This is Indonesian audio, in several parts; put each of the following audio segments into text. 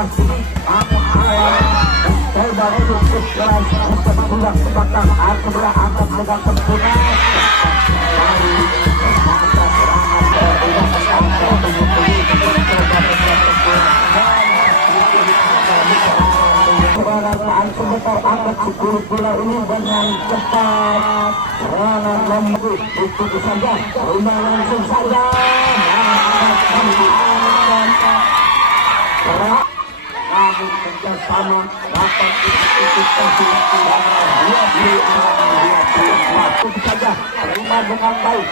pasti kamu alam coba untuk keras untuk pulang ke belakang aku berangkat dengan sempurna dari masa serangan keberadaan sebentar angkat 10 bola ini dengan cepat serangan lembut itu saja rumah langsung saja namun kerjasama dapat diikuti itu saja terima dengan baik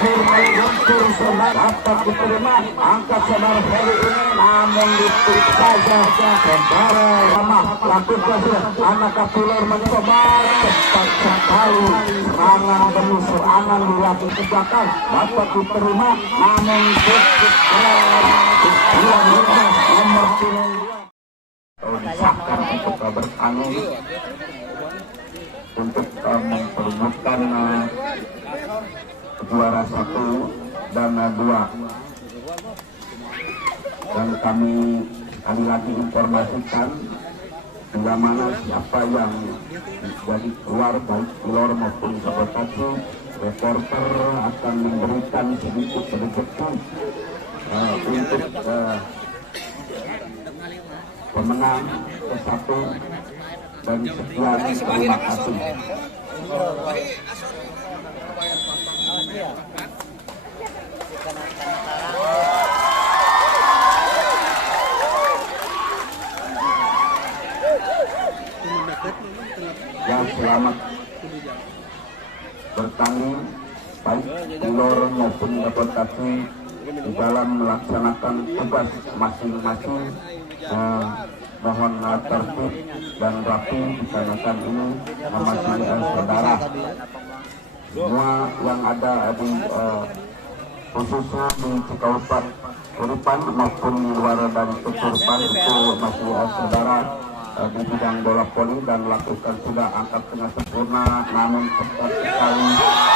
lentur dapat diterima angkat saudara Heri ini namun ditutup saja saudara lama lakukan anak kapiler mencoba cepat sekali serangan demi serangan dilakukan ke belakang dapat diterima namun ditutup nomor 2 disahkan untuk bertanggung untuk memperebutkan juara 1 dan 2 dan kami sekali lagi informasikan bila mana siapa yang jadi keluar baik pilot maupun sabotase reporter akan memberikan sedikit rezeki untuk pemenang ke-1 dan sekian terima kasih. Yang selamat bertanding baik pilot maupun sabotase di dalam melaksanakan tugas masing-masing. Mohon tertib dan rapi dikarenakan ini memasuki saudara semua yang ada di khususnya di Cikaupat Kuripan maupun di luar dari Kuripan itu masih saudara di bidang bola voli dan lakukan sudah angkat dengan sempurna namun cepat sekali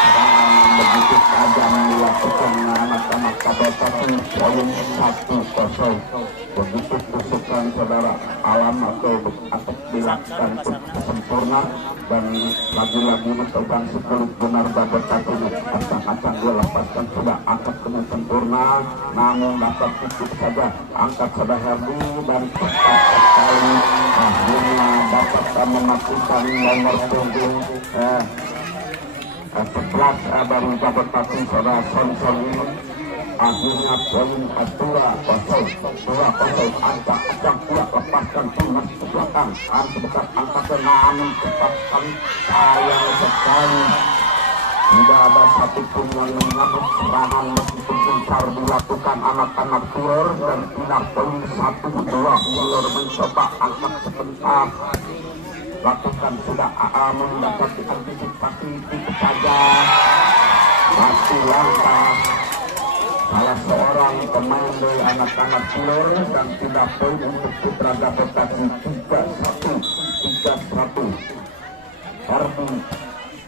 serangan begitu tajam dilakukan anak-anak sabotase poin 1-0 begitu tusukan saudara alam atau dilakukan sempurna dan lagi-lagi mencoba sepenuh benar babak satu acang-acang dia lepaskan sudah angkat dengan sempurna namun dapat cukup saja angkat saudara Herdi dan cepat sekali akhirnya dapat melakukan nomor punggung 11 dari babak satu saudara Sonson ini akhirnya poin 2-0 acak-acak dia lepaskan timnas ke belakang sebesar angka namun cepat sekali sayang sekali tidak ada satupun yang menyambut serangan meskipun gencar dilakukan anak-anak Pilor dan tidak poin 1-2 Pilor mencoba angkat sebentar lakukan sudah namun dapat diantisipasi itu saja masih langkah salah seorang pemain dari anak-anak Pilor dan tidak poin untuk Putra Gapotasi 3-1 Herdi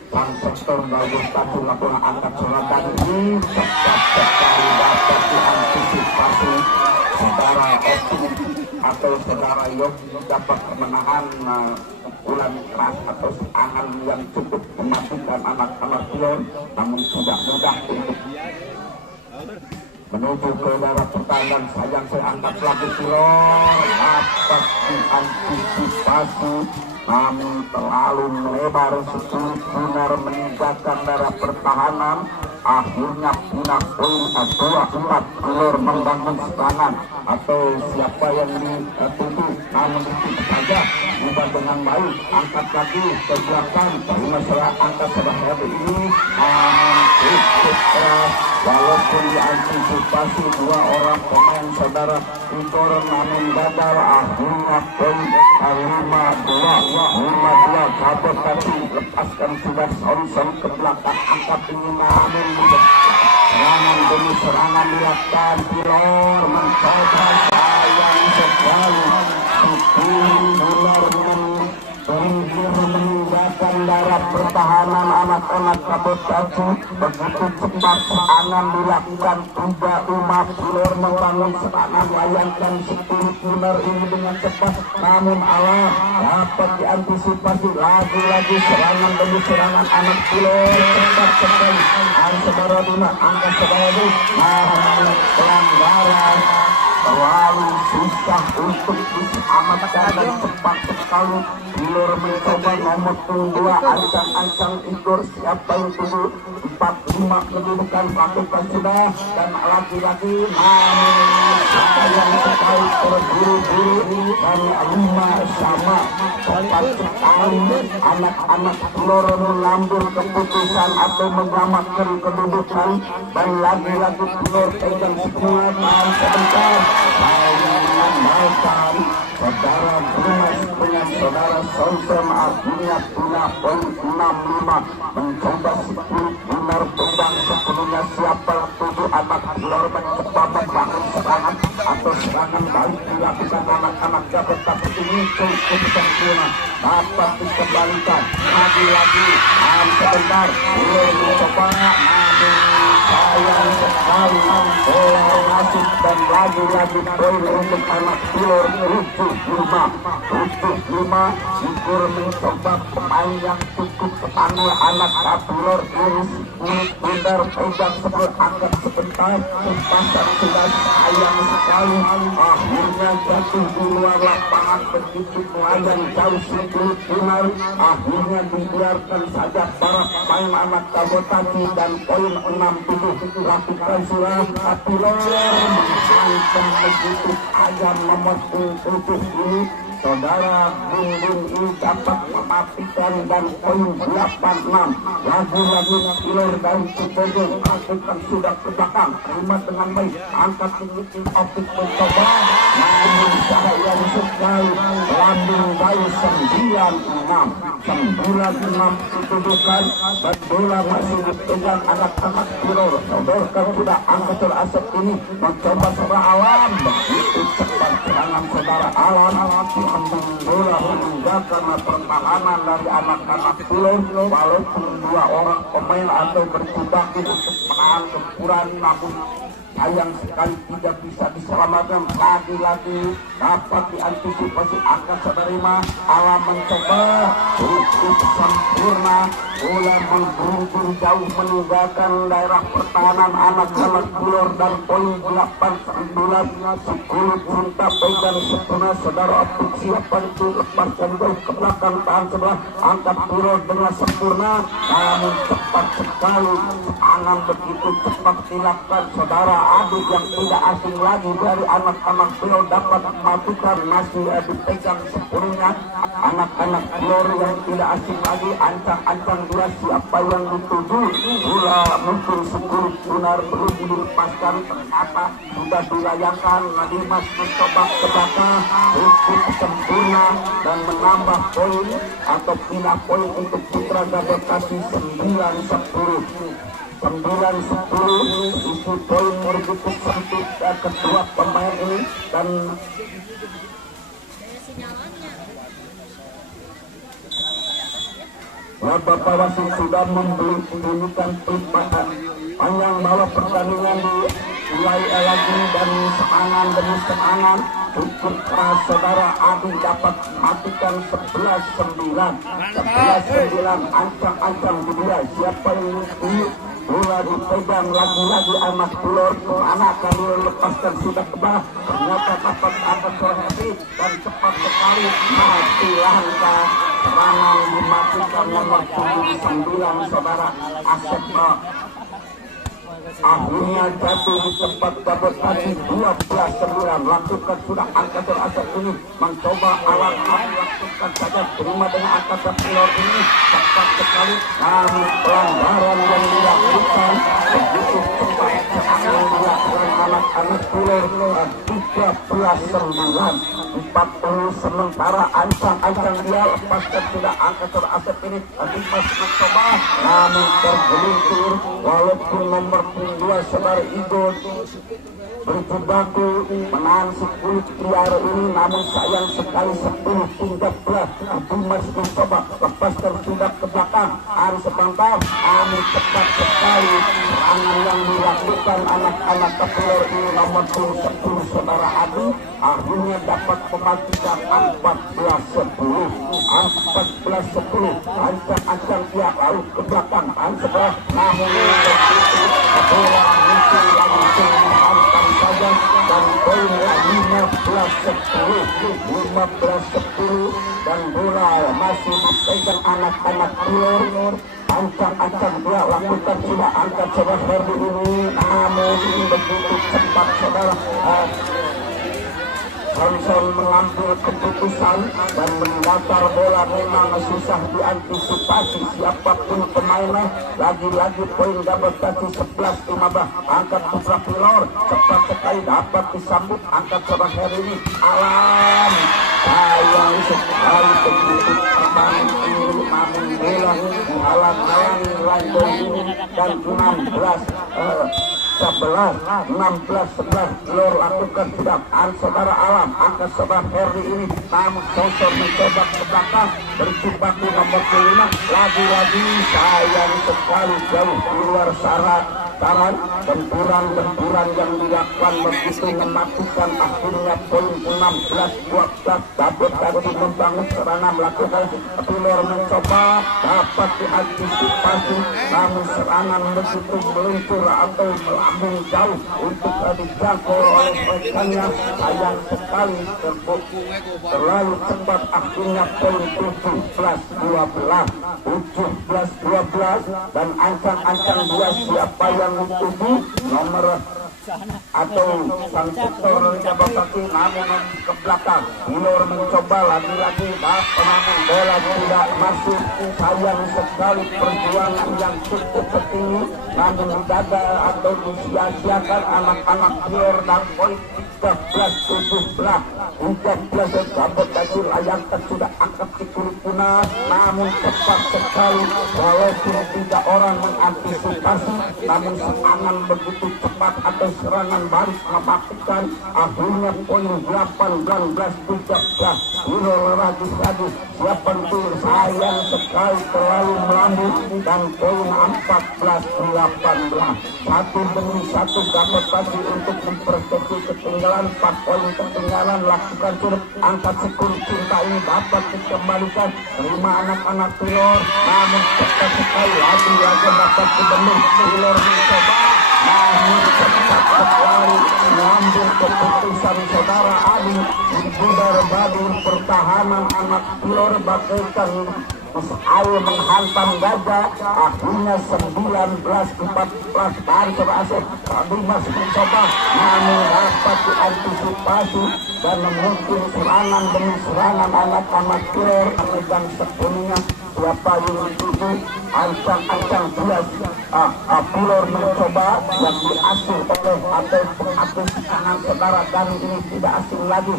sang sektor bagus satu lakukan angkat serangan ini cepat sekali dapat diantisipasi saudara Esti atau saudara Yogi dapat menahan pukulan keras atau serangan yang cukup mematikan anak-anak Pilor namun tidak mudah untuk menuju ke daerah pertahanan. Sayang saya angkat lagi Pilor dapat diantisipasi namun terlalu melebar sulit benar meninggalkan daerah pertahanan akhirnya punah poin 2-4 Pilor membangun serangan atau siapa yang dituju namun itu saja ubah dengan baik angkat lagi ke belakang dari masalah angkat sebagai ini namun cukup keras walaupun diantisipasi dua orang pemain saudara Pilor namun gagal akhirnya poin 5-2 kabut tadi lepaskan sudah Sonson ke belakang angkat ini namun serangan demi serangan dilakukan Pilor mencoba sayang sekali Pilor meninggalkan daerah pertahanan anak-anak Kabutatu begitu cepat serangan dilakukan 3 Pilor membangun serangan layangkan 10 Pilor ini dengan cepat, namun Allah dapat diantisipasi lagi-lagi serangan demi serangan anak Pilor cepat sekali. Saudara Dina angka saudara namun pelanggaran terlalu susah untuk diselamatkan dan cepat sekali. Pilor mencoba nomor 2 ancang-ancang Igor siapa yang tunggu 45 kedudukan lakukan sudah dan lagi-lagi namun sayang sekali terburu-buru dan 5 sama cepat sekali. Anak-anak Pilor mengambil keputusan atau menyamakan kedudukan dan lagi-lagi Pilor pegang semua dan sebentar menambahkan saudara Brunas dengan saudara Sonson akhirnya punah poin 65 mencoba 10 benar pegang sepenuhnya siapa yang tuju anak Pilor mencoba membangun serangan atau serangan balik dilakukan anak-anak dapat tapi ini cukup sempurna dapat dikembalikan lagi-lagi sebentar boleh mencoba sayang sekali bola masuk dan lagi-lagi poin untuk anak Pilor 75 Syukur mencoba pemain yang cukup ketangguh anak Pilor ini benar pegang sebelum angkat sebentar pasang sudah sayang sekali akhirnya jatuh di luar lapangan begitu melayang jauh 10 benar akhirnya dibiarkan saja para pemain anak Kabutatu dan poin 67 lakukan sudah Pilor menghantam begitu ayam nomor 7 ini saudara Bung ini dapat mematikan dan poin 86 lagi-lagi Pilor dari Cipedung lakukan sudah ke belakang terima dengan baik angkat tinggi optik mencoba namun sayang sekali lambung dari 96 kedudukan dan bola masih dipegang anak-anak Pilor saudara sudah angkat terasap ini mencoba serang alam begitu cepat serangan saudara alam bola meninggalkan pertahanan dari anak-anak Pilor walaupun 2 orang pemain atau berjibaku untuk menahan gempuran namun sayang sekali tidak bisa diselamatkan lagi-lagi dapat diantisipasi angka saudara alam mencoba cukup sempurna bola menggerumbung jauh meninggalkan daerah pertahanan anak-anak Pilor dan poin 89 10 junta pegang sempurna saudara optik siapa itu lepaskan jauh ke belakang tahan sebelah angkat Pilor dengan sempurna namun cepat sekali serangan begitu cepat dilakukan saudara adik yang tidak asing lagi dari anak-anak Pilor dapat melakukan masih dipegang sepenuhnya anak-anak Pilor yang tidak asing lagi ancang-ancang dia siapa yang dituju bola mungkin 10 benar belum dilepaskan ternyata sudah dilayangkan lagi Mas mencoba ke belakang cukup sempurna dan menambah poin atau pindah poin untuk Putra Gabekasi 9-10 isi poin begitu sempit kedua pemain ini dan Bapak wasit sudah memberikan perintah panjang bahwa pertandingan dimulai lagi dan serangan demi serangan untuk saudara Adi dapat matikan 11-9 ancang-ancang kedua siapa yang ini bola dipegang lagi-lagi anak Pilor anak kali lepaskan sudah ke bawah ternyata dapat angkat terhenti dan cepat sekali mati langkah serangan dimatikan nomor 79 saudara Asep akhirnya jatuh di tempat Kabutatu 12-9 lakukan sudah angkat Asep ini mencoba alat lakukan saja terima dengan angkatan Pilor ini cepat sekali namun pelanggaran yang dilakukan begitu cepat serangan dilakukan anak-anak Pilor 13-9 40 sementara ancang-ancang dia lepaskan sudah angkatan Asep ini Dimas mencoba namun tergelintir walaupun nomor 2 saudara Igor berjibaku menahan si kulit liar ini, namun sayang sekali 10-13 Dimas mencoba lepaskan sudah ke belakang Aris Sepangkal, namun cepat sekali serangan yang dilakukan anak-anak Kepulauan ini nomor 10 saudara Adi akhirnya dapat memastikan 14-10 ancang-ancang dia lalu ke belakang sebelah, namun begitu bola itu langsung dihantam saja dan poin 15-10 dan bola masih dipegang anak-anak Tilor. Ancang-ancang dia lakukan sudah angkat coba Ferdi ini, namun begitu cepat saudara Hanson mengambil keputusan dan mendatar bola memang susah diantisipasi siapapun pemainnya. Lagi-lagi poin dapat kasih 11-15 angkat Putra Pilor cepat sekali dapat disambut angkat coba hari ini alam sayang sekali begitu terbang ini namun bola dihalang-halangi Landon ini dan 16-11 Lor lakukan tidak saudara Alam angkat sebelah Ferdi ini namun Sosor mencoba ke belakang berjibaku nomor 5 lagi-lagi sayang sekali jauh di luar syarat benturan yang dilakukan begitu mematikan akhirnya poin 16-12 dapat tadi membangun serangan melakukan Pilor mencoba dapat diantisipasi namun serangan begitu meluncur atau melambung jauh untuk dijangkau oleh rekannya sayang sekali terlalu cepat akhirnya poin 17-12 dan ancang-ancang dia siapa yang dituju nomor atau sang sektor jabat kaki namun ke belakang Pilor mencoba lagi-lagi namun bola tidak masuk sayang sekali perjuangan yang cukup tinggi namun dijaga atau disia-siakan anak-anak Pilor dan poin 13-17 dapat dari layakkan sudah akad dikurikuna namun cepat sekali walaupun tidak orang mengantisipasi namun serangan begitu cepat atau serangan balik mematikan akhirnya poin 18-13 Pilor lagi siapa itu sayang sekali terlalu melambung dan poin 14-18 satu demi satu dapat lagi untuk memperkecil ketinggalan 4 poin ketinggalan lakukan sudah angkat sekul cinta ini dapat dikembalikan terima anak-anak Pilor namun cepat sekali lagi dapat dibendung Pilor mencoba namun cepat sekali mengambil keputusan saudara Adi di budar badur pertahanan anak Pilor bagaikan air menghantam gajah akhirnya 19-14 dan terasa Dimas mencoba namun dapat diantisipasi dan mungkin serangan demi serangan anak-anak Pilor dan sepenuhnya siapa yang dituju ancang-ancang dia Pilor mencoba yang diasuh oleh atau tangan saudara dan ini tidak asing lagi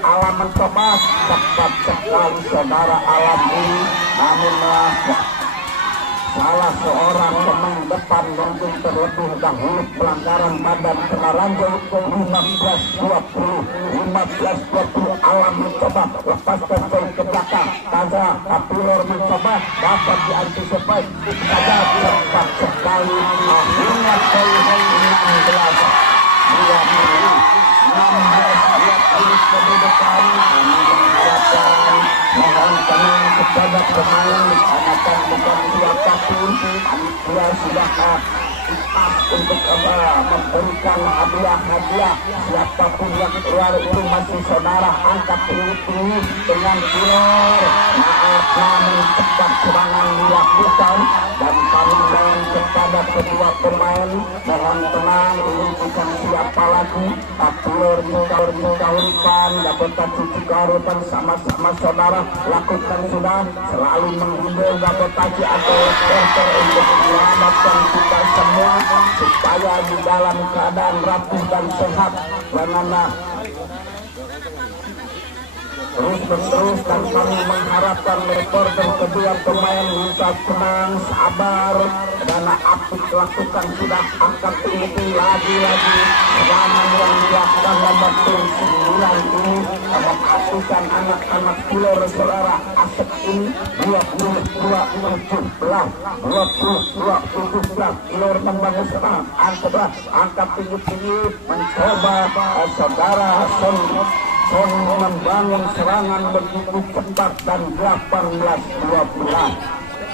Alam mencoba cepat sekali saudara Alam ini namun salah seorang pemain depan mungkin terlebih dahulu pelanggaran badan kena ranjau 15-20 Alam mencoba lepaskan poin ke belakang Taza Pilor mencoba dapat diantisipasi saja cepat sekali akhirnya poin 16 kedudukan mohon tenang kepada pemain akan bukan siapapun dia sudah untuk memberikan hadiah siapapun yang keluar itu masih saudara angkat tinggi dengan Pilor namun cepat serangan dilakukan dan kami mohon kepada kedua pemain mohon tenang ini bukan siapa lagi Pilor Mukawripan dapat cuci karutan sama-sama saudara lakukan sudah selalu menghibur dapat tadi atau reporter untuk menyelamatkan kita semua supaya di dalam keadaan rapuh dan sehat karena terus dan kami mengharapkan reporter kedua pemain bisa tenang sabar dana aktif lakukan sudah angkat tinggi lagi-lagi serangan yang dilakukan nomor 9 ini mengaktifkan anak-anak Pilor saudara Asep ini 22-17 Pilor membangun serangan angkat tinggi mencoba saudara Son membangun serangan begitu cepat dan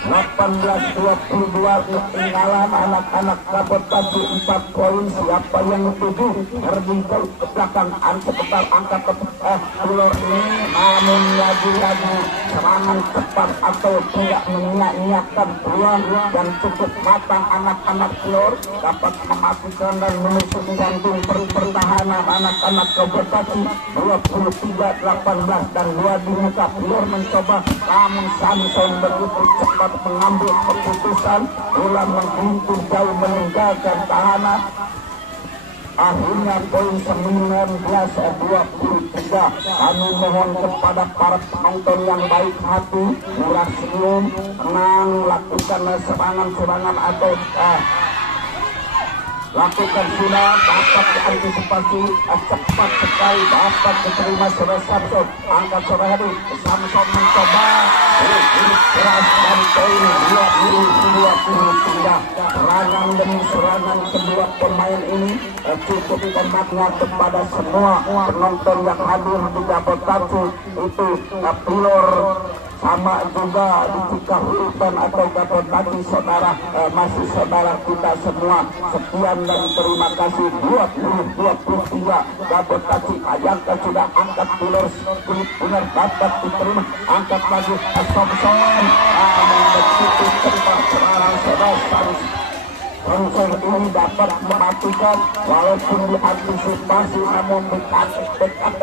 18-22 ketinggalan anak-anak Kabupaten 4 poin. Siapa yang tuju terjungkal ke belakang sebentar angkat Pilor ini, namun lagi-lagi serangan cepat atau tidak menyiapkan peluang dan cukup matang anak-anak Pilor dapat mematikan dan menusuk jantung pertahanan anak-anak Kabupaten 23-18 dan 2 di muka Pilor mencoba, namun Samson begitu cepat mengambil keputusan ulang mengguntur jauh meninggalkan tahanan. Akhirnya poin 19-23. Kami mohon kepada para penonton yang baik hati, murah senyum, tenang, lakukan serangan-serangan atau lakukan sudah dapat diantisipasi cepat sekali dapat diterima oleh Samson. Angkat sore hari Samson mencoba keras dan poin 23. Serangan demi serangan kedua pemain ini cukup memakna kepada semua penonton yang hadir di Kabupaten itu Pilor sama juga di Cikahutan atau Kabupaten saudara masih saudara kita semua. Sekian dan terima kasih. 23 Kabupaten Ayangka sudah angkat Pilor benar dapat diterima, angkat lagi Samson begitu cepat serangan saudara Samson ini dapat mematikan walaupun diantisipasi, namun dekat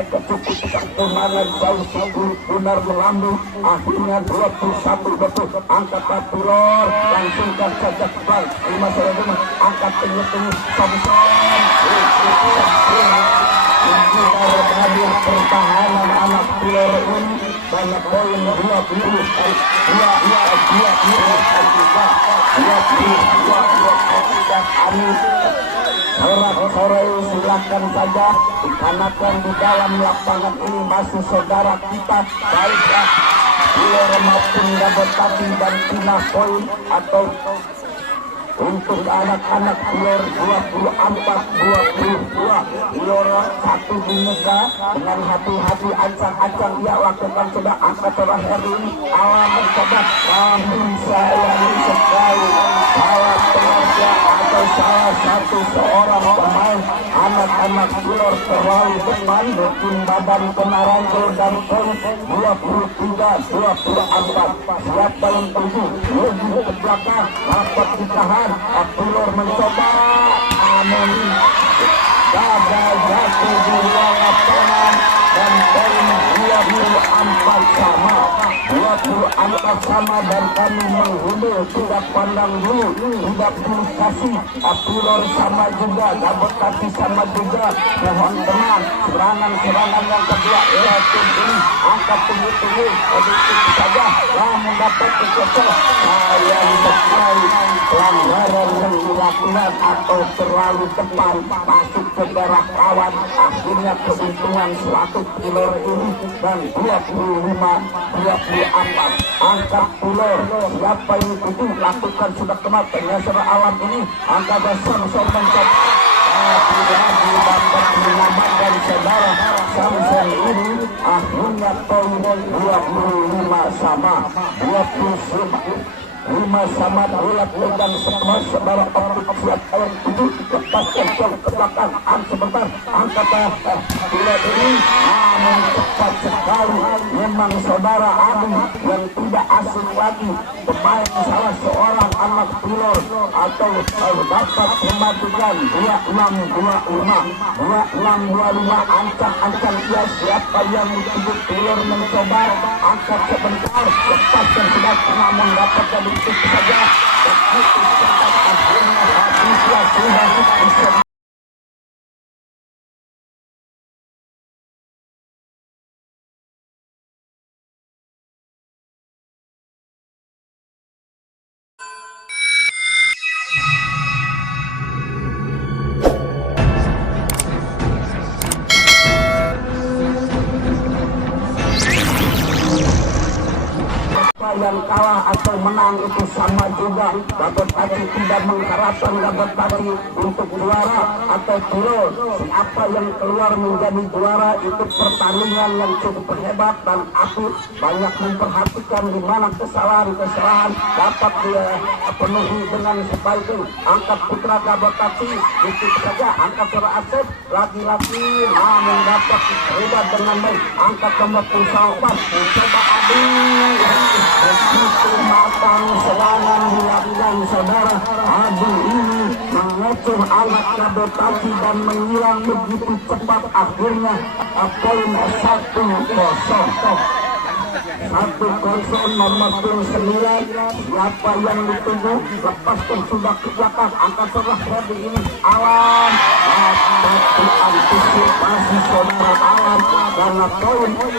kecukupan kemenangan jauh benar melambung. Akhirnya 21 betul angkat Pilor langsungkan saja bal 5 saja angkat tinggi Samson hadir pertahanan anak Pilor ini banyak poin 20 sore silakan saja dikanakan di dalam lapangan ini masih saudara kita baiklah Pilor maupun Kabupaten dan Pina poin atau untuk anak-anak Pilor 24-22 Pilor satu di muka dengan hati-hati ancang-ancang dia lakukan sudah angkat terakhir ini alam mencoba namun sayang sekali salah pengerja atau salah satu seorang pemain anak-anak Pilor terlalu depan mungkin badan kena ranjau dan poin 23-24. Siapa yang tuju lebih ke belakang dapat ditahan. Pilor mencoba namun gagal jatuh di luar lapangan dan poin 24 sama dan kami menghubung tidak pandang dulu tidak kasih Pilor sama juga Kabupaten sama juga mohon tenang serangan yang kedua ini angkat tinggi sedikit saja namun dapat dikocok sayang sekali pelanggaran yang dilakukan atau terlalu depan masuk ke daerah kawan. Akhirnya keuntungan suatu Pilor ini dan 25-24 angkat Pilor. Siapa yang itu lakukan sudah kenal pengeser alam ini angkat Samson mencoba lagi dapat menyelamatkan saudara Samson ini. Akhirnya poin 25 sama 5 sama bola pegang semua saudara optik siap yang 7 lepaskan ke belakang sebentar angkat Pilor ini namun cepat sekali memang saudara Adi yang tidak asing lagi pemain salah seorang anak Pilor atau dapat mematikan 26-25 ancang-ancang dia siapa yang disebut Pilor mencoba angkat sebentar lepaskan sudah namun dapat jadi itu saja begitu cepat akhirnya sudah bisa yang kalah atau menang itu sama juga. Gabet Pati tidak mengharapkan Gabet Pati untuk juara atau turun. Siapa yang keluar menjadi juara itu pertandingan yang cukup hebat dan aku banyak memperhatikan di mana kesalahan dapat dia penuhi dengan sebaik itu. Angkat putra Gabet Pati itu saja, angkat suara Asep lagi-lagi namun dapat hebat dengan baik. Angkat nomor 4 coba Adi begitu matang serangan dilakukan saudara. Adi ini mengecoh alat Gabet Pati dan menghilang begitu cepat, akhirnya poin 1-0 nomor 9. Siapa yang ditunggu? Lepaskan sudah ke belakang, angkat sebelah Ferdi ini Alam dapat antisipasi saudara Alam karena poin 2-0.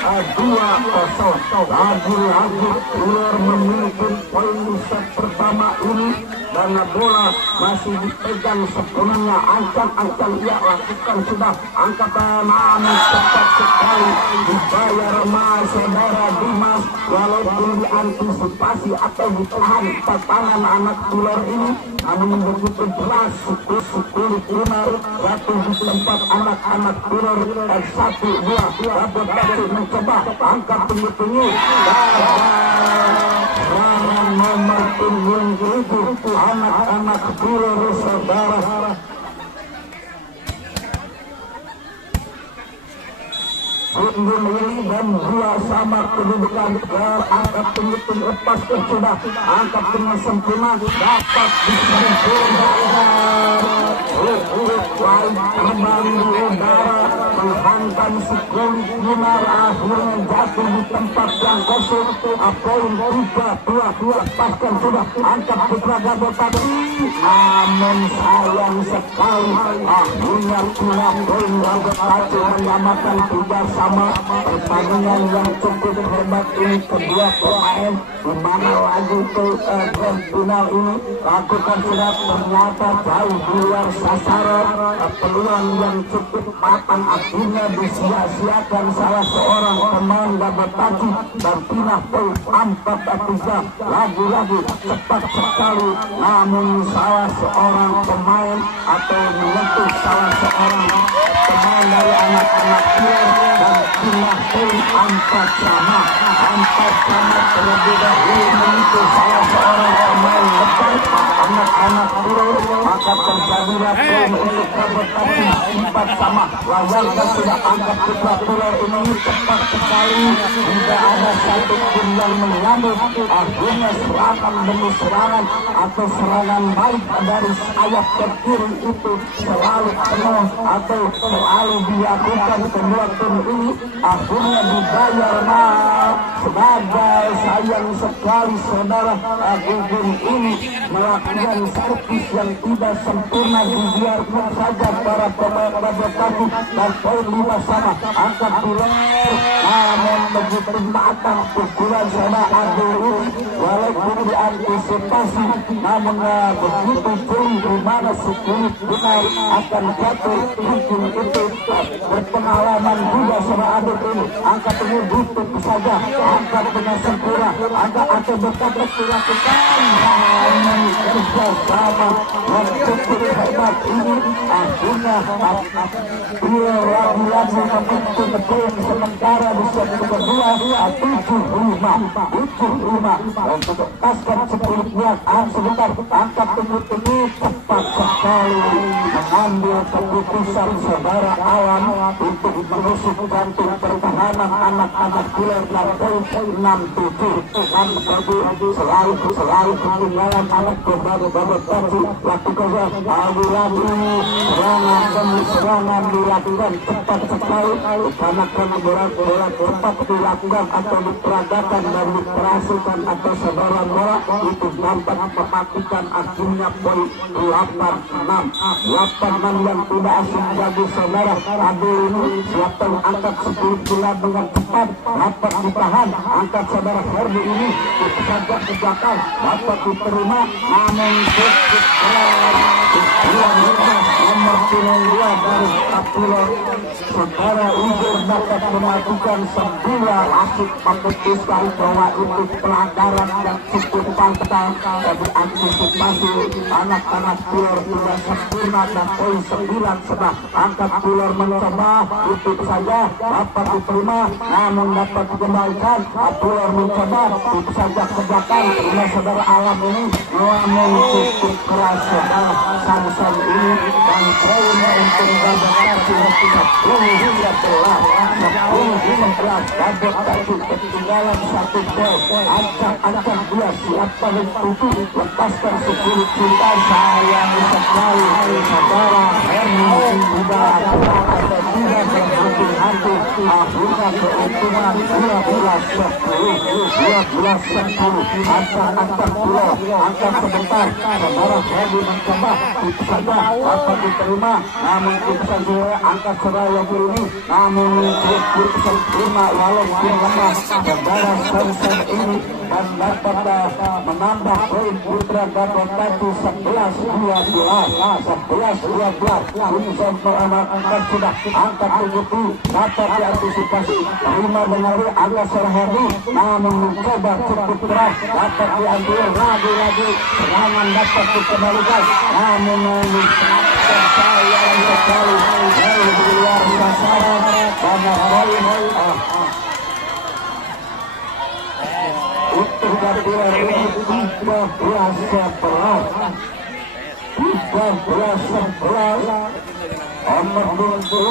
Lagi-lagi Ular memimpin poin di set pertama ini karena bola masih dipegang sepenuhnya. Ancang ia lakukan sudah angkatan namun cepat sekali dibayar mas saudara Dimas, walaupun diantisipasi atau ditahan tangan anak ular ini namun begitu beras sulit lunar jatuh di tempat anak-anak ular. 1-2 Gabet Pati mencoba angkat tinggi serangan nomor punggung itu anak-anak ular saudara. Punggung ini dan 2 sama kedudukan. Angkat tinggi lepas ke sudah angkat dengan sempurna dapat disempurnakan. Terbang di udara menghantam si kulit lunar, akhirnya jatuh di tempat yang kosong. Poin 3-2 lepaskan sudah angkat putra Gabet Pati namun sayang sekali akhirnya pulang poin Gabet Pati menyamakan 3 sama. Pertandingan yang cukup hebat ini kedua pemain di mana lagu ke grand final ini lakukan sudah ternyata jauh di luar sasaran. Peluang yang cukup matang akhirnya disia-siakan salah seorang pemain Gabet Pati dan pindah poin 4-3. Lagi-lagi cepat sekali namun salah seorang pemain atau menyentuh salah seorang pemain dari anak-anak Ular dan pindah poin 4 sama terlebih dahulu menyentuh salah seorang pemain lepas anak-anak Ular, maka terjadilah poin untuk Gabet Pati 4 sama. Layaknya sudah angkat putra Ular ini cepat sekali, tidak ada satu pun yang menyambut. Akhirnya serangan demi serangan atau serangan balik dari sayap ke kiri itu selalu penuh atau selalu dilakukan kedua tim ini. Akhirnya dibayar sebagai sayang sekali saudara Gugun ini melakukan servis yang tidak sempurna, dibiarkan saja para pemain Gabet Pati dan poin 5 sama. Angkat Ular namun begitu matang pukulan saudara Agil ini walaupun diantisipasi namun begitu jauh di mana sekulit benar akan jatuh. Mungkin itu berpengalaman juga saudara Agil ini. Angkat ini tutup saja, angkat dengan sempurna, agak atau berkata dilakukan namun kerja sama yang cukup hebat ini. Akhirnya dia lagi-lagi membentuk poin sementara di set kedua 7-5 untuk lepaskan sekulitnya. Sebentar angkat tinggi cepat sekali mengambil keputusan saudara Alam untuk menusuk jantung pertahanan anak-anak Ular dan poin 6-7 kan bagi selalu ketinggalan anak kembali Gabet Pati lakukan lagi-lagi serangan demi serangan dilakukan cepat sekali karena bola cepat dilakukan atau diperagakan dan dikerasukan atau saudara bola itu dapat mematikan. Akhirnya poin 8-6 yang tidak asing bagi saudara Adil ini. Siapa angkat 10 bola dengan cepat dapat ditahan, angkat saudara Ferdi ini saja ke belakang dapat diterima namun cukup nomor 2 dari Abdullah saudara Ujur dapat melakukan 9 wasit memutuskan bahwa itu pelanggaran yang cukup fatal. Jadi antisipasi anak-anak Puler tidak sempurna dan poin 9 sebab angkat Puler mencoba itu saja dapat diterima namun dapat dikembalikan. Puler mencoba itu saja ke belakang terima saudara Alam ini namun cukup keras saudara Samson ini dan poinnya untuk babak kaki 10 hingga 11 babak kaki ketinggalan 1 poin. Ancang dia siap paling 7 lepaskan 10 cinta sayang sekali saudara Herni sudah tidak berhati-hati akhirnya keuntungan 12-10 angka Pulau angka sebentar saudara Herni mencoba itu saja dapat diterima namun itu saja angka seraya ini namun cukup sempurna walaupun lemah saudara Samson ini dan dapat menambah poin putra Gatot Kaci 11-12 ini sampel anak-anak sudah angkat 70 dapat diantisipasi terima dengan angka Serhadi namun mencoba cukup keras dapat diambil lagi serangan dapat dikembalikan namun sayang sekali di luar sasaran banyak poin untuk Puler ini 13-11 Omar Unggul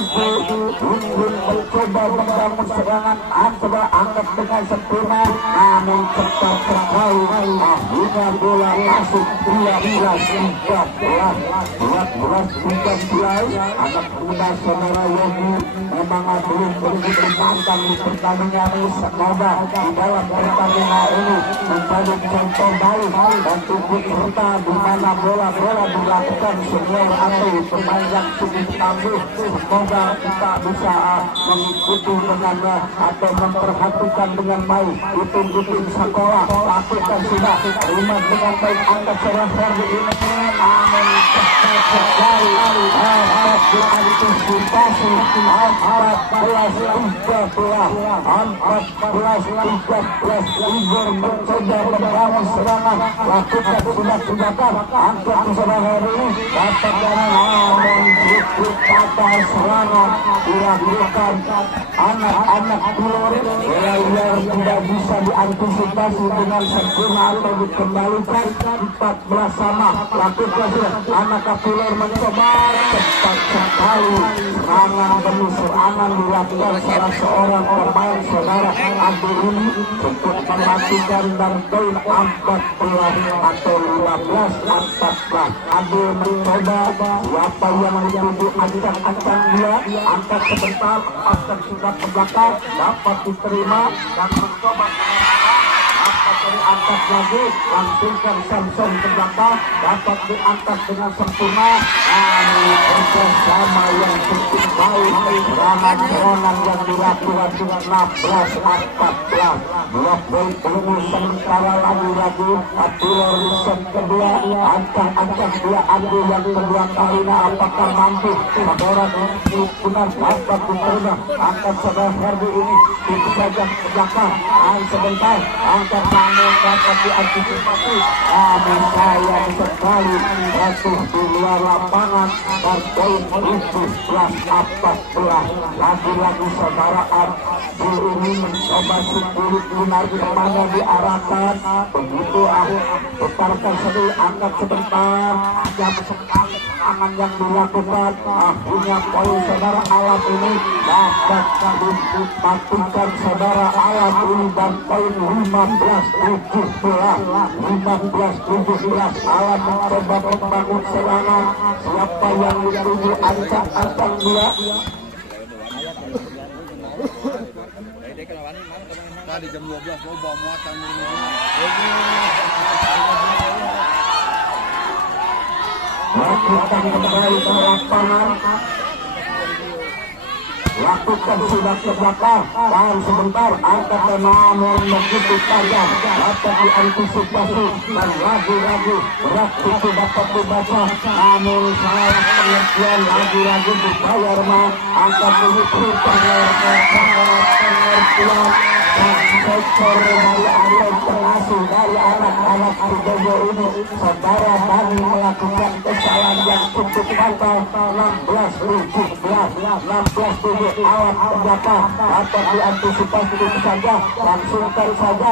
mencoba membangun serangan coba angkat dengan sempurna namun cepat sekali akhirnya bola masuk 12-13 anak muda saudara Yogi memang belum begitu bertandang di pertandingan ini semoga di dalam pertandingan ini menjadi contoh baik dan turut serta di mana bola-bola dilakukan senior atau pemain yang cukup tangguh semoga kita bisa mengikuti dengan atau memperhatikan dengan baik itu sekolah lakukan sudah terima dengan baik angkat serang Ferdi ini namun cepat sekali dapat diantisipasi 14-13 Igor mencoba membangun serangan lakukan sudah angkat serang Ferdi ini dapat namun cukup patah serangan dilakukan anak-anak Puler yang tidak bisa diantisipasi dengan sempurna atau dikembalikan 14 sama lakukan anak Puler mencoba cepat sekali serangan demi serangan dilakukan salah seorang pemain saudara Adi ini untuk mematikan dan poin 14 atau 15-14 Adi mencoba siapa yang dituju ancang dia angkat sebentar lepaskan sudah ke belakang dapat diterima dan mencoba dapat diangkat lagi langsungkan Samson ke belakang dapat diangkat dengan sempurna bersama yang cukup baik serangan yang dilakukan dengan 16-14 blok baik ini sementara lagi Puler di set kedua ancang dia ambil yang kedua kalinya apakah mampu saudara benar dapat diterima angkat saudara Ferdi ini itu saja ke belakang sebentar angkat namun dapat diantisipasi sayang sekali jatuh di luar lapangan dan poin 17-14 lagi-lagi saudara ini mencoba sulit benar kemana diarahkan begitu putarkan sedih angkat sebentar jam sekali serangan yang dilakukan akhirnya poin saudara Alam ini dapat dimatikan saudara Alam ini dan poin 15-17 Alam mencoba membangun serangan siapa yang dituju ancang dia tadi jam 12 mau bawa muatan lakukan kembali ke lapangan lakukan sudah ke belakang dan sebentar angkat namun begitu tajam dapat diantisipasi dan lagi-lagi berat itu dapat dibaca namun salah pengertian lagi-lagi dibayar angkat begitu pengertian sektor dari atlet pengasuh dari anak-anak Sidojo ini, saudara kami melakukan kesalahan yang cukup fatal. 16-17 awat senjata dapat diantisipasi itu saja, langsung cari saja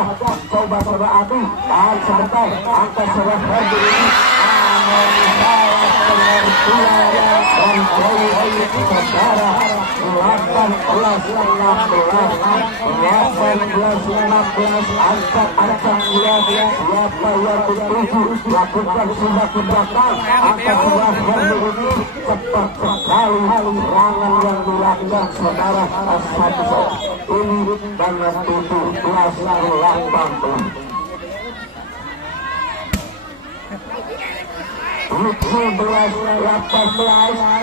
coba saudara Adi tahan sebentar, angka saudara Herdi ini saudara 18-16 ancang dia siapa yang dituju lakukan sudah ke belakang, angka sebelah Herdi ini cepat sekali serangan yang dilakukan saudara satu ini dan 17-18. 17-18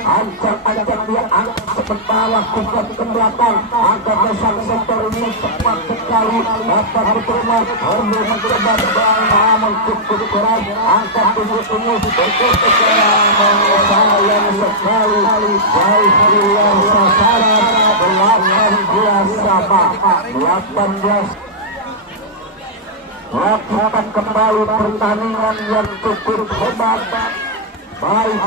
ancang dia angkat sebentar lakukan ke belakang, angkat besar sektor ini cepat sekali dapat berterima Herdi mencoba terbang namun cukup keras, angkat tubuh ini berkutuk sayang sekali jauh luar sasaran. 18 lakukan kembali pertandingan yang cukup hebat. Baik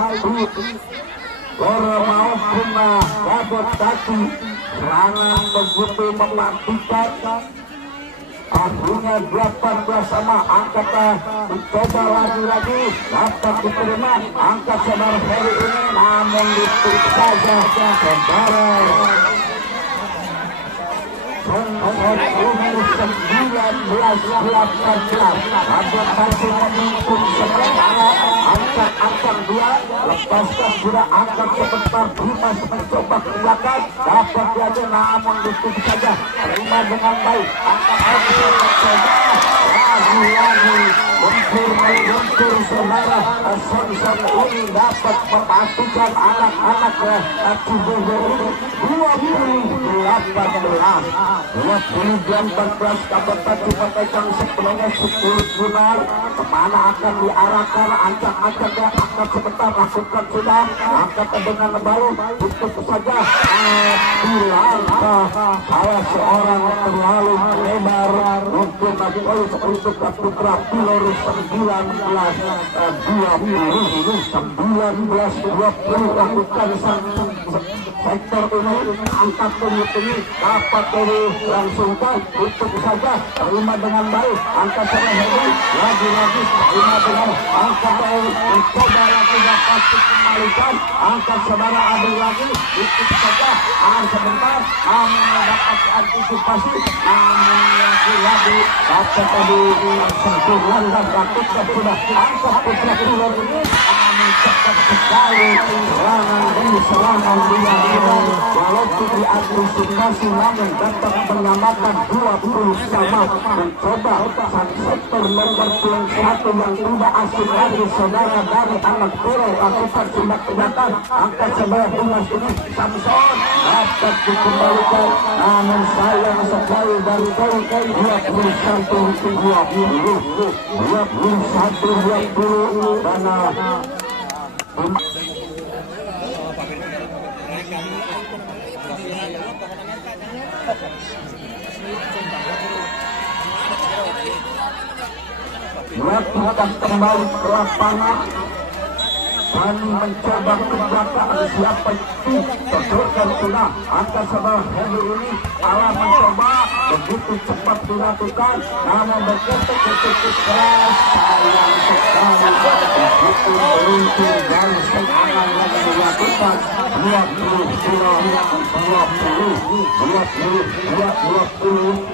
maupun Gadot Kaki serangan begitu mematikan. Akhirnya 18 sama angkat mencoba lagi dapat diterima angkat saudara Heri ini, namun ditutup saja saudara. 19-18 ada satu momentum sementara angkat dia lepaskan sudah angkat sebentar Dimas mencoba ke belakang dapat dia namun ditutup saja terima dengan baik angkat lagi lentur saudara Sonson ini dapat mematikan anak-anak Cibogo ini 20-18 Kabupaten Cipategang sebelumnya 10 Gunar kemana akan diarahkan ancang-ancang dia angkat sebentar lakukan sudah angkat dengan baik tutup saja bilang salah seorang terlalu lebar untuk untuk putra Pilorus 19-20 lakukan sektor ini angkat ini dapat dari langsung tutup saja terima dengan baik angkat salah lagi terima dengan angkat mencoba lagi dapat dikembalikan angkat saudara Adi lagi tutup saja sebentar dapat antisipasi namun lagi dapat tadi sentuhan dan lakukan sudah angkat putra Pilor ini cepat sekali serangan dia walaupun diantisipasi namun dapat menyamakan 20 sama mencoba sang sektor nomor 21 yang tidak asing lagi saudara dari anak Kuro lakukan sudah kelihatan angkat sebelah Dimas ini Samson dapat dikembalikan namun sayang sekali dari poin 21-20 dan lakukan kembali ke lapangan kami mencoba ke belakang siapa itu teruskan sudah angka sebelah Heri ini alam mencoba begitu cepat dilakukan namun begitu keras sayang sekali begitu meluncur dan serangan yang dilakukan 20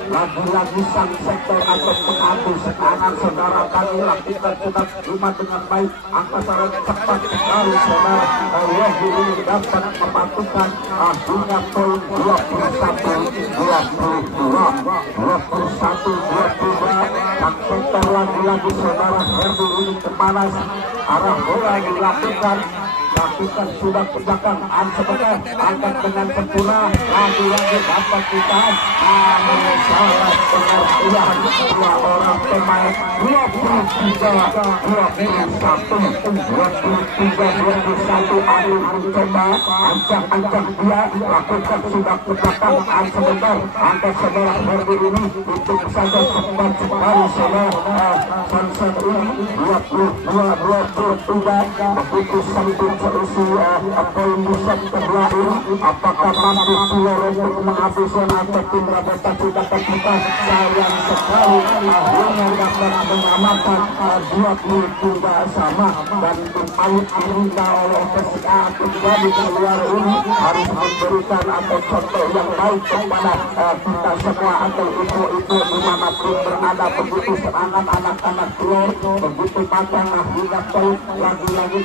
lagi-lagi sang sektor atau pengadu serangan saudara kami lakukan sudah rumah dengan baik angka serangan cepat sekali saudara Wahyu ini dapat mematukan akhirnya poin 21-22 sang sektor lagi-lagi saudara Herdi ini kemanas arah bola dilakukan sudah ke belakang sebentar angkat dengan sempurna lagi-lagi dapat ditahan namun salah pengertian dua orang pemain 23-21 Arif mencoba ancang-ancang dia lakukan sudah ke belakang sebentar angkat saudara Ferdi ini itu saja cepat sekali saudara Sansan ini 22-23 begitu sambil seusi poin pusat sebelah ini apakah mampu keluar untuk menghabiskan atau tim dapat sudah kita sayang sekali akhirnya dapat menyamakan 23 sama dan paling diminta oleh PSIA menjadi keluar ini harus memberikan atau contoh yang baik kepada kita semua atau ibu-ibu dimanapun berada begitu serangan anak-anak keluar begitu matang hingga poin lagi-lagi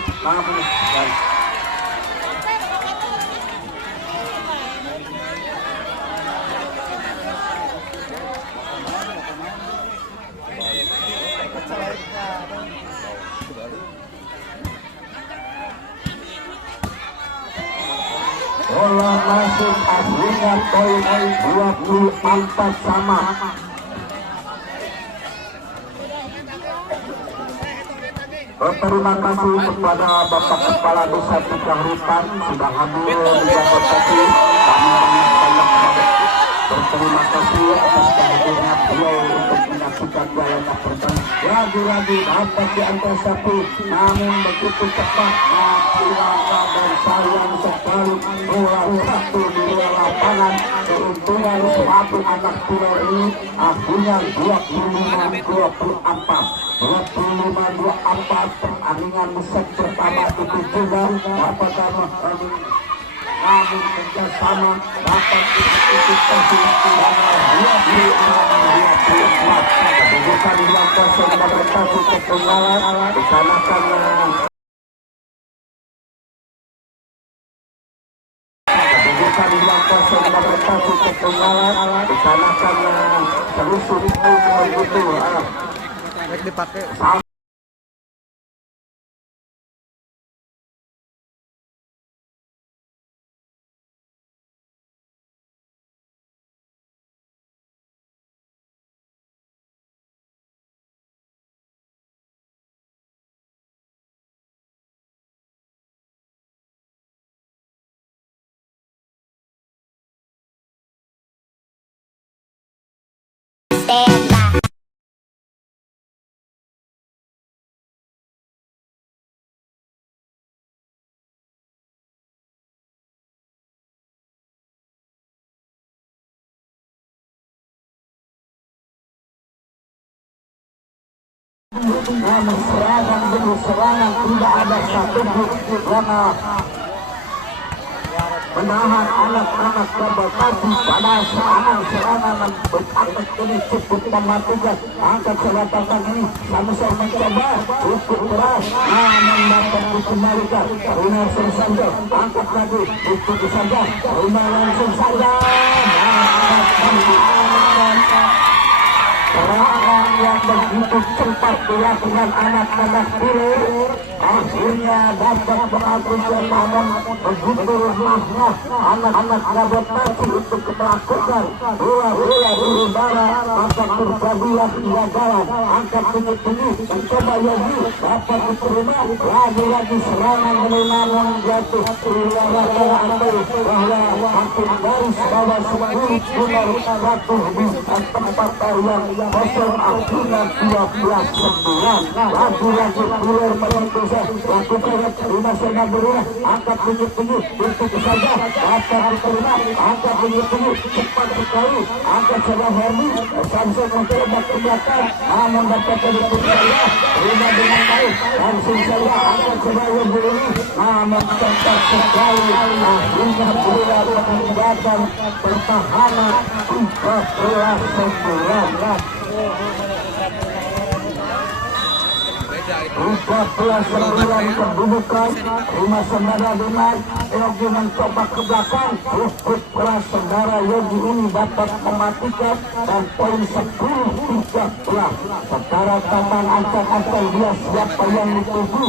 bola masuk akhirnya poin 24 sama. Terima kasih kepada Bapak Kepala Desa Cikahuripan sudah hadir menjawab tadi. Kami banyak berterima kasih atas kehadiran beliau untuk menyaksikan jalannya pertandingan. Lagi-lagi dapat diantisipasi, namun begitu cepat silakan dan sayang sekali bola satu di luar lapangan. Keuntungan suatu anak pulau ini akhirnya 25-24 pertandingan di set pertama itu juga dapat namun kerjasama dapat diikuti kedudukan 2-0 bertemu ketinggalan dikarenakan kedudukan 2-0 bertemu ketinggalan dikarenakan selusuh begitu dipakai namun serangan demi serangan tidak ada satu yang menahan anak-anak Kabakati pada serangan berangkat ini cukup mematikan angkat selatan ini sama-sama mencoba cukup keras namun dapat dikembalikan Rina saja angkat lagi cukup saja Rina langsung saja serangan yang begitu cepat dilakukan anak-anak Pilir akhirnya dapat menghabiskan namun begitu lemahnya anak-anak Kabakati untuk melakukan bola-bola di udara maka terjadi kegagalan angkat tinggi-tinggi mencoba Yogi dapat diterima lagi-lagi serangan namun jatuh bahwa hampir garis bawah 10 benar jatuh di tempat yang kosong akhirnya 12-9 lagi-lagi Pilir menentukan lakukan Rina Sena berubah angkat tinggi-tinggi untuk saja dapat diterima angkat tinggi-tinggi cepat sekali angkat Sena Hermi Samsul mencoba ke belakang namun dapat diterima Rina dengan baik langsung saja angkat Sena Hermi ini namun cepat sekali akhirnya berubah meninggalkan pertahanan 13-9 kedudukan Rima Sembara dengan Yogi mencoba ke belakang cukup keras saudara Yogi ini dapat mematikan dan poin 10-13 secara tangan ancang-ancang dia siapa yang dituju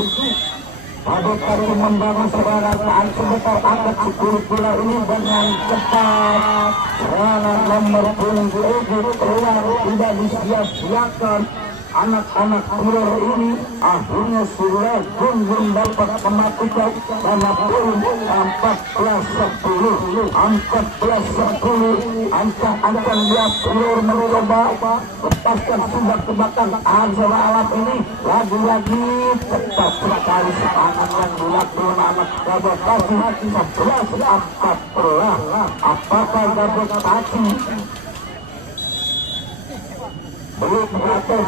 Aduk kaki membangun serangan sebentar angkat 10 kilo ini dengan cepat. Serangan nomor 7 keluar tidak disia-siakan. Anak-anak ular ini akhirnya sudah gunung dapat kematian karena poin 14-10. Ancang-ancang dia ular mencoba lepaskan sudah ke belakang Azra Alam ini lagi-lagi cepat sekali serangan yang dilakukan anak Gabah Pati 11-14. Apakah Gabah Pati belum beratur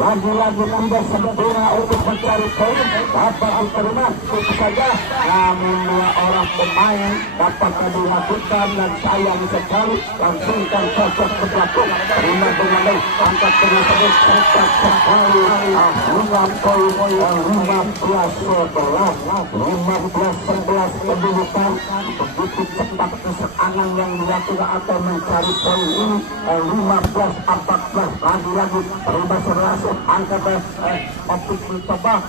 lagi-lagi tidak sempurna untuk mencari poin dapat diterima itu saja, namun dua orang pemain dapat dilakukan dan sayang sekali langsungkan cocok ke belakang terima dengan baik angkat dengan sebut cepat sekali dengan poin 15-11 kedudukan begitu cepat keserangan yang dilakukan atau mencari poin ini 15-14 lagi-lagi terima serasi angkat optik mencoba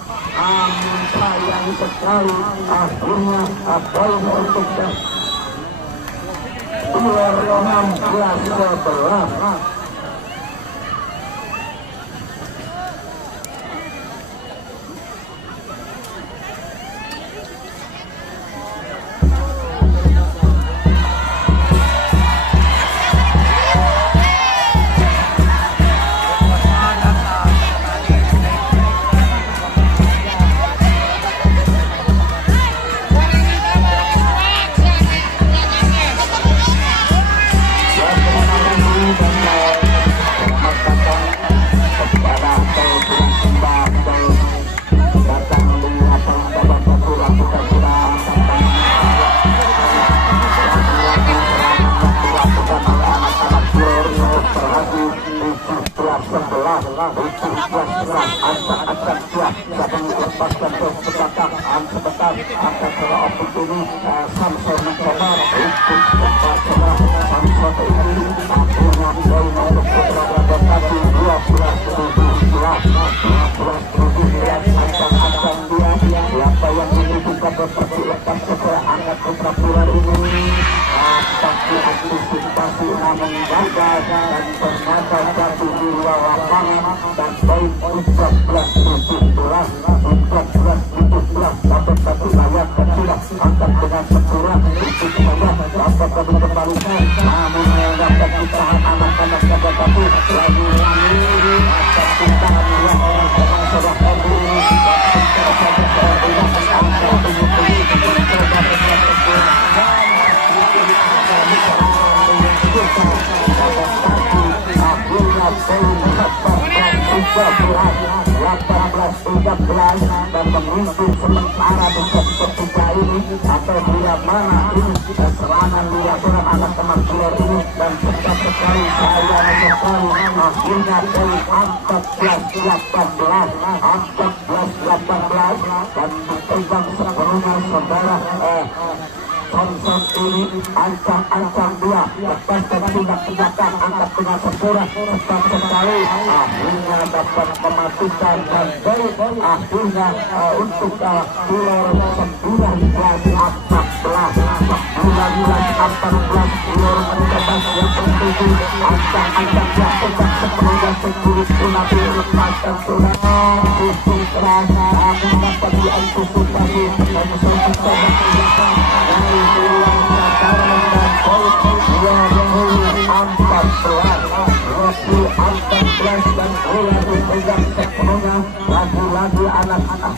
sayang sekali akhirnya poin untuk 16-11. Dan memimpin sementara besar ketiga ini atau bila mana ini serangan dilakukan anak teman keluar ini dan cepat sekali saya menyesal akhirnya poin 14-18 dan dipegang sepenuhnya saudara Thompson ini ancang-ancang dia lepaskan tindak tindakan angkat dengan sempurna cepat sekali akhirnya dapat mematikan dan baik akhirnya untuk Ular 19-14 Ular mencoba yang penting ancang-ancang dia tegak sepenuhnya sekurit nanti lepaskan sudah kusung terasa akan dapat diantisipasi dan mencoba tindakan dan bola dipegang sepenuhnya lagi-lagi anak-anak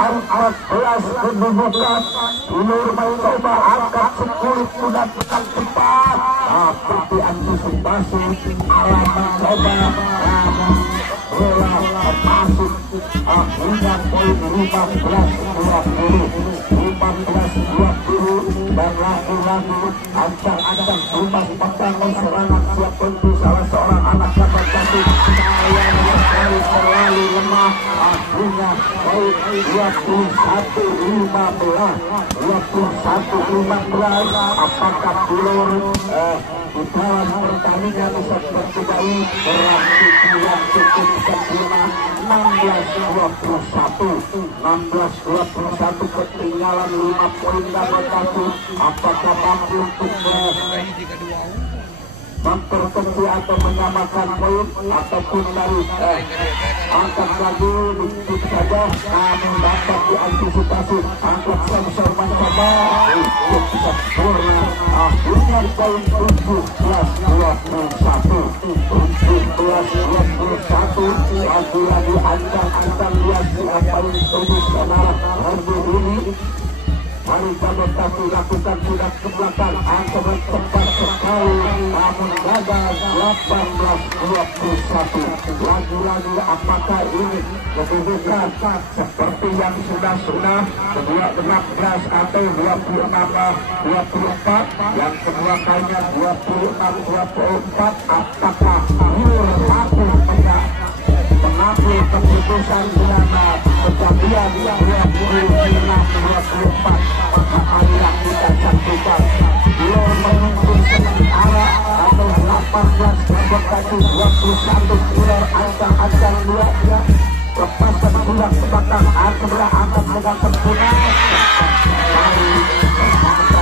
angkat 14 kedudukan Timur mencoba angkat 10 sudah tekan cepat tapi diantisipasi Alam mencoba bola masuk akhirnya poin 15-20 dan lagi-lagi ancang-ancang Tumas membangun serangan siap tentu salah seorang anak dapat jatuh sayang sekali terlalu lemah akhirnya poin 21-15. Apakah Bulor di dalam pertandingan bisa terkendali berlangsung yang cukup sempurna 16-21 ketinggalan 5 poin dapat satu. Apakah mampu untuk memperkecil atau menyamakan poin ataupun dari angkat lagi dikit saja, namun dapat diantisipasi angkat sensor mencoba untuk sempurna. Akhirnya poin 17-21 lagi-lagi ancang-ancang lihat siapa yang setuju saudara hari ini. Mari Sabotasi lakukan sudah ke belakang, angka cepat sekali, namun gagal 18-21. Lagi-lagi apakah ini kedudukan seperti yang sudah-sudah, kedua 16 atau 26-24, yang kedua kalinya 26-24, apakah Nur mengambil keputusan dengan kejadian 26-24. Marilah kita saksikan Bulor memimpin sementara atau 18 Sabotasi 21. Bulor ancang-ancang dua lepasan bulan ke belakang, sebelah angkat dengan sempurna. Mari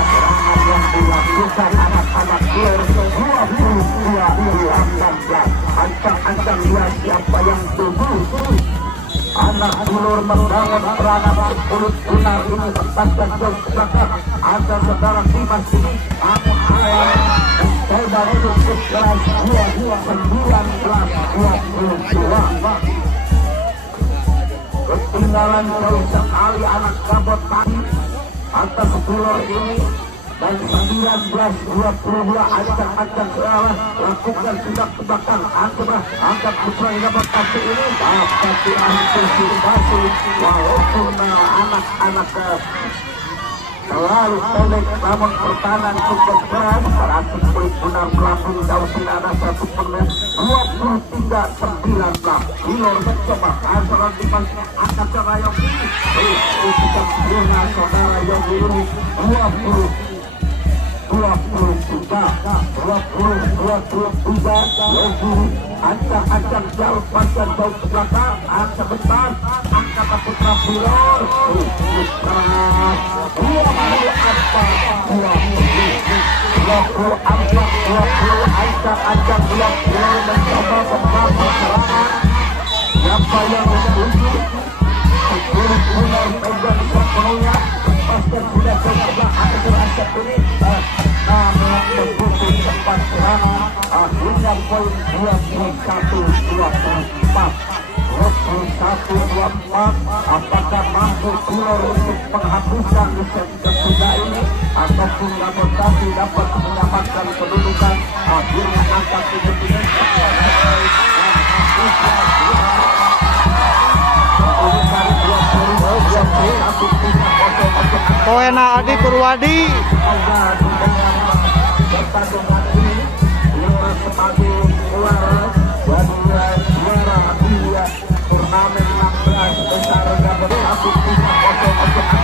serangan yang dilakukan anak-anak Bulor 22-18. Ancang-ancang dua siapa yang tubuh. Anak Bulor membangun peranakan kulit lunar ini lepaskan jauh ke belakang. Ada saudara Dimas ini coba untuk kelas 19-22. Ketinggalan jauh sekali anak Gabot tadi atas Bulor ini. Dan 19-22 ancang-ancang salah lakukan sudah ke belakang, angkat putra yang dapat kasih ini dapat diantisipasi walaupun anak-anak terlalu pendek, namun pertahanan cukup berat. Berarti poin benar melambung jauh, tidak ada satu permen. 23-19. Bulor mencoba antara Dimas akan serayong ini. Bukan bunga saudara yang ini 23 lagi ancang-ancang jauh panjang jauh ke belakang, sebentar angkat putra Bulor 20 ancang-ancang Bulor mencoba beberapa serangan. Siapa yang setuju? Bulor pegang sepenuhnya, lepaskan sudah coba ada terancam ini. Namun membutuhkan cepat serangan. Akhirnya poin 21-24. Apakah mampu Bulor untuk menghapuskan di set ketiga ini ataupun Sabotasi dapat menyamakan kedudukan? Akhirnya angkat ini Koena Adi Purwadi. Pertandingan ini Bulor sebagai juara turnamen 16 besar Gabot Satu.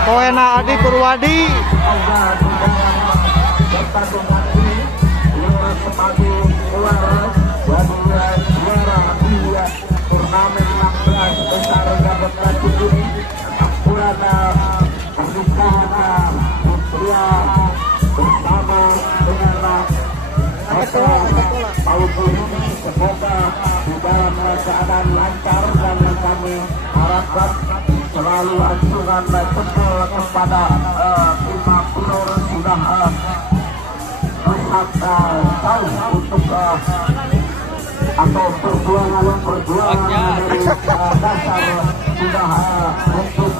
Koena Adi Purwadi. Pertandingan ini Bulor sebagai juara turnamen 16 besar Gabot Satu ini Purana pernikahan Putria bersama dengan maupun semoga di dalam keadaan lancar, dan kami harapkan selalu anjuran jempol kepada tim Bulor sudah melihat tahu untuk atau perjuangan dari dasar sudah untuk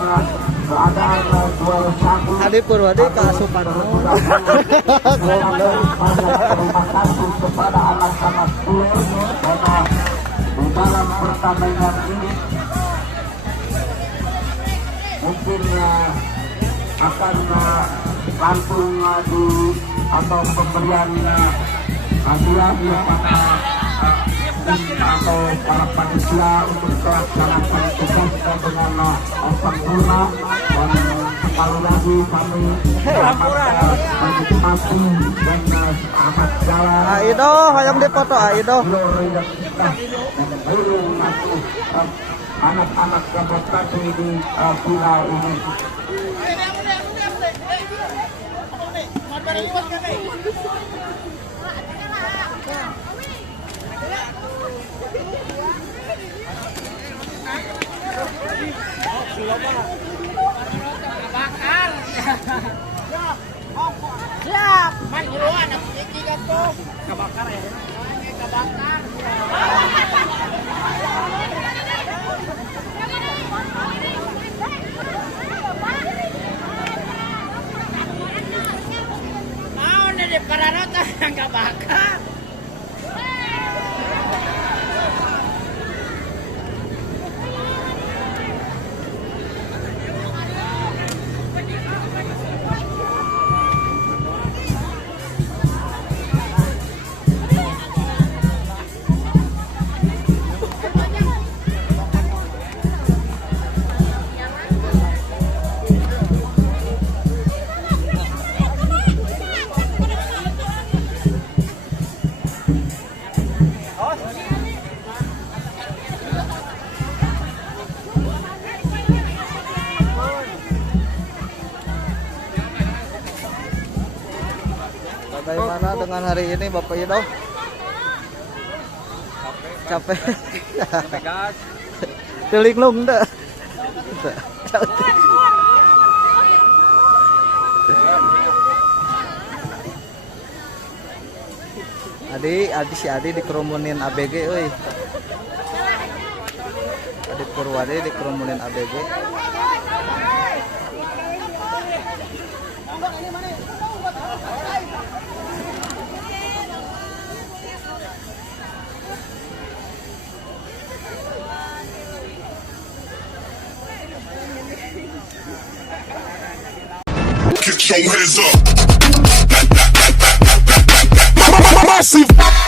keadaan juara satu. Adi Purwadi keasupan. Terima kasih kepada anak-anak Bulor karena di dalam pertandingan ini mungkin akan langsung di atau pemberian hadiah kepada tim para panitia untuk melaksanakan tugas dengan sempurna. Dan sekali lagi kami menikmati dan selamat jalan. Aido, hayang dipoto Aido. Anak-anak Gabok Tati di final ini. Siap, man hiruan aku iki gato. Kebakar ya. Kebakar. Mau nih pararota yang kebakar. Bagaimana dengan hari ini Bapak Ido? Capek. Gas. Telinglung dah. Si Adi dikerumunin ABG euy. Adik Purwadi dikerumunin ABG. Get your hands up. Massive.